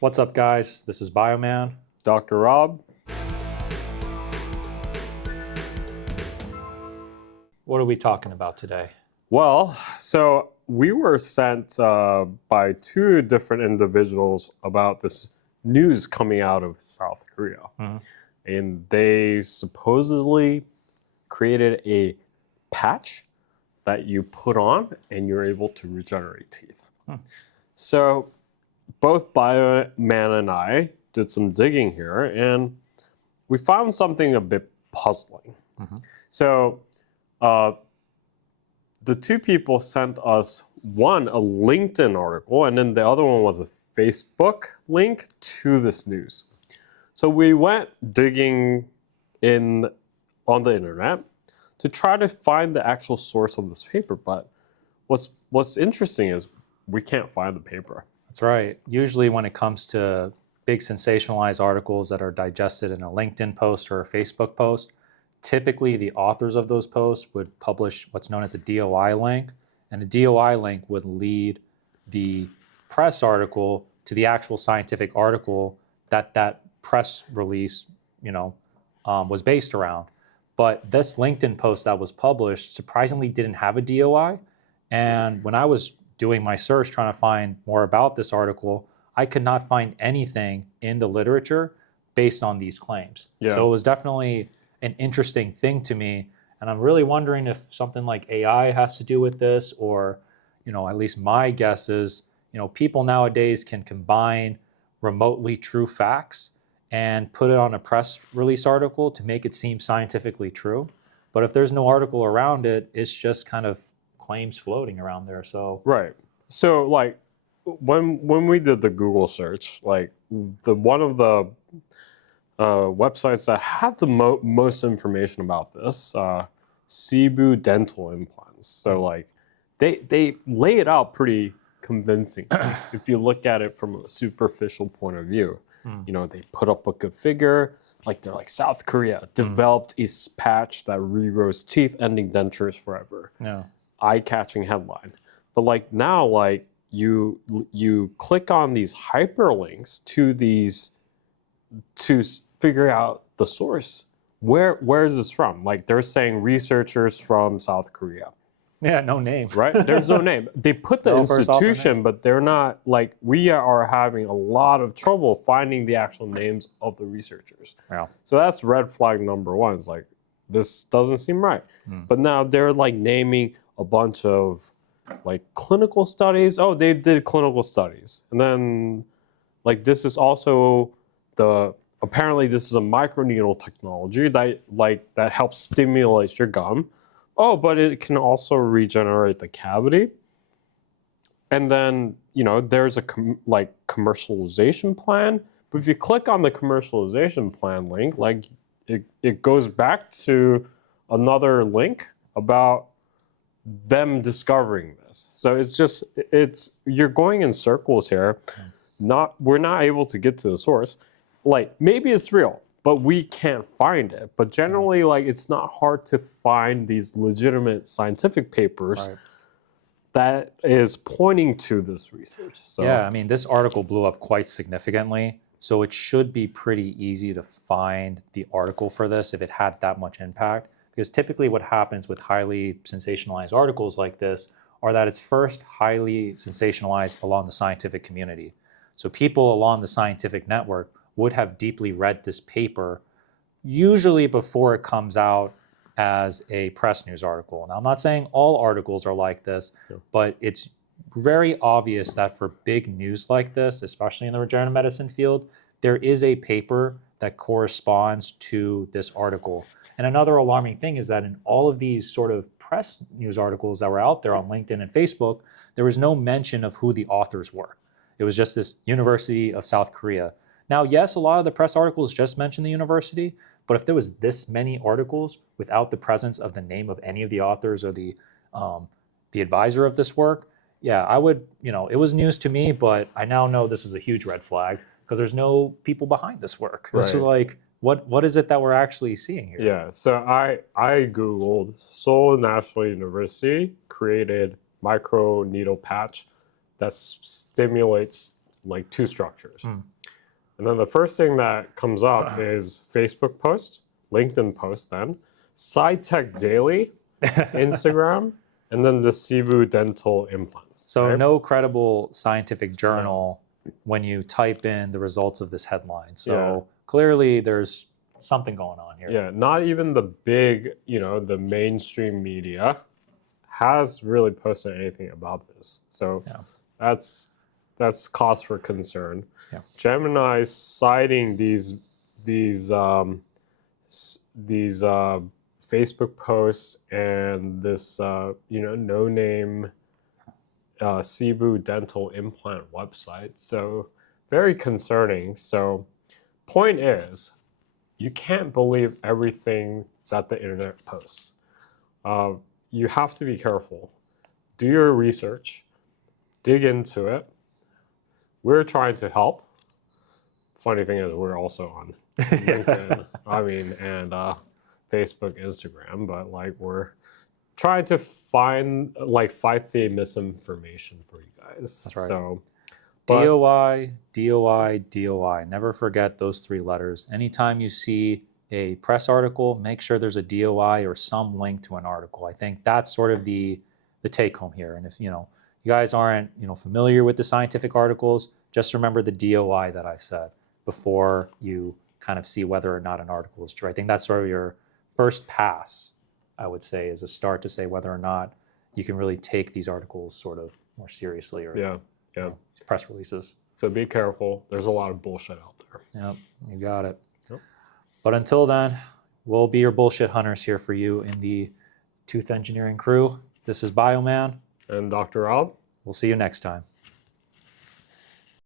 What's up, guys? This is Bioman. Dr. Rob. What are we talking about today? Well, so we were sent by two different individuals about this news coming out of South Korea. And they supposedly created a patch that you put on and you're able to regenerate teeth. So both Bioman and I did some digging here, and we found something a bit puzzling. So the two people sent us one, a LinkedIn article, and then the other one was a Facebook link to this news. So we went digging on the internet to try to find the actual source of this paper, but what's interesting is we can't find the paper. That's right. Usually when it comes to big sensationalized articles that are digested in a LinkedIn post or a Facebook post, typically the authors of those posts would publish what's known as a DOI link, and a DOI link would lead the press article to the actual scientific article that press release, was based around. But this LinkedIn post that was published surprisingly didn't have a DOI, and when I was doing my search trying to find more about this article, I could not find anything in the literature based on these claims. Yeah. So it was definitely an interesting thing to me, and I'm really wondering if something like AI has to do with this, or at least my guess is people nowadays can combine remotely true facts and put it on a press release article to make it seem scientifically true. But if there's no article around it, it's just kind of claims floating around there. So right. So like when we did the Google search, like one of the websites that had the most information about this, Cebu Dental Implants. So like they lay it out pretty convincing if you look at it from a superficial point of view. They put up a good figure. Like they're like, South Korea developed a patch that regrows teeth, ending dentures forever. yeah. Eye-catching headline. But like now, like you click on these hyperlinks to these to figure out the source. Where is this from? Like they're saying researchers from South Korea. Yeah, no name. Right? There's no name. They put the No first author institution, name. but they're not, like, we are having a lot of trouble finding the actual names of the researchers. Yeah. So that's red flag number one. It's like, this doesn't seem right. But now they're like naming a bunch of like clinical studies. Oh, they did clinical studies. And then like this is also apparently this is a microneedle technology that helps stimulate your gum. Oh, but it can also regenerate the cavity. And then, there's a commercialization plan. But if you click on the commercialization plan link, like it goes back to another link about them discovering this. So you're going in circles here. We're not able to get to the source. Like maybe it's real, but we can't find it. But generally, like it's not hard to find these legitimate scientific papers that is pointing to this research. So Yeah, I mean, this article blew up quite significantly, so it should be pretty easy to find the article for this if it had that much impact. Because typically what happens with highly sensationalized articles like this are that it's first highly sensationalized along the scientific community. So people along the scientific network would have deeply read this paper, usually before it comes out as a press news article. Now, I'm not saying all articles are like this, but it's very obvious that for big news like this, especially in the regenerative medicine field, there is a paper that corresponds to this article. And another alarming thing is that in all of these sort of press news articles that were out there on LinkedIn and Facebook, there was no mention of who the authors were. It was just this University of South Korea. Now, yes, a lot of the press articles just mention the university, but if there was this many articles without the presence of the name of any of the authors or the advisor of this work, yeah, I would, it was news to me, but I now know this is a huge red flag because there's no people behind this work. Right. This is like, what is it that we're actually seeing here? Yeah, so I Googled Seoul National University created micro needle patch that stimulates like two structures. And then the first thing that comes up is Facebook post, LinkedIn post, then SciTech Daily, Instagram, and then the Cebu dental implants. So right? no credible scientific journal when you type in the results of this headline. So clearly there's something going on here. Yeah, not even the big, the mainstream media has really posted anything about this. So that's cause for concern. Yeah. Gemini citing these Facebook posts and this no name Cebu dental implant website. So very concerning. So point is, you can't believe everything that the internet posts. You have to be careful. Do your research, dig into it. We're trying to help. Funny thing is, we're also on LinkedIn, and Facebook, Instagram, but like we're trying to fight the misinformation for you guys. That's right. So, DOI, DOI, DOI. Never forget those three letters. Anytime you see a press article, make sure there's a DOI or some link to an article. I think that's sort of the take home here. And if you guys aren't familiar with the scientific articles, just remember the DOI that I said before you kind of see whether or not an article is true. I think that's sort of your first pass, I would say, is a start to say whether or not you can really take these articles sort of more seriously or press releases. So be careful. There's a lot of bullshit out there. Yep, you got it. Yep. But until then, we'll be your bullshit hunters here for you in the Tooth Engineering crew. This is Bioman. And Dr. Rob. We'll see you next time.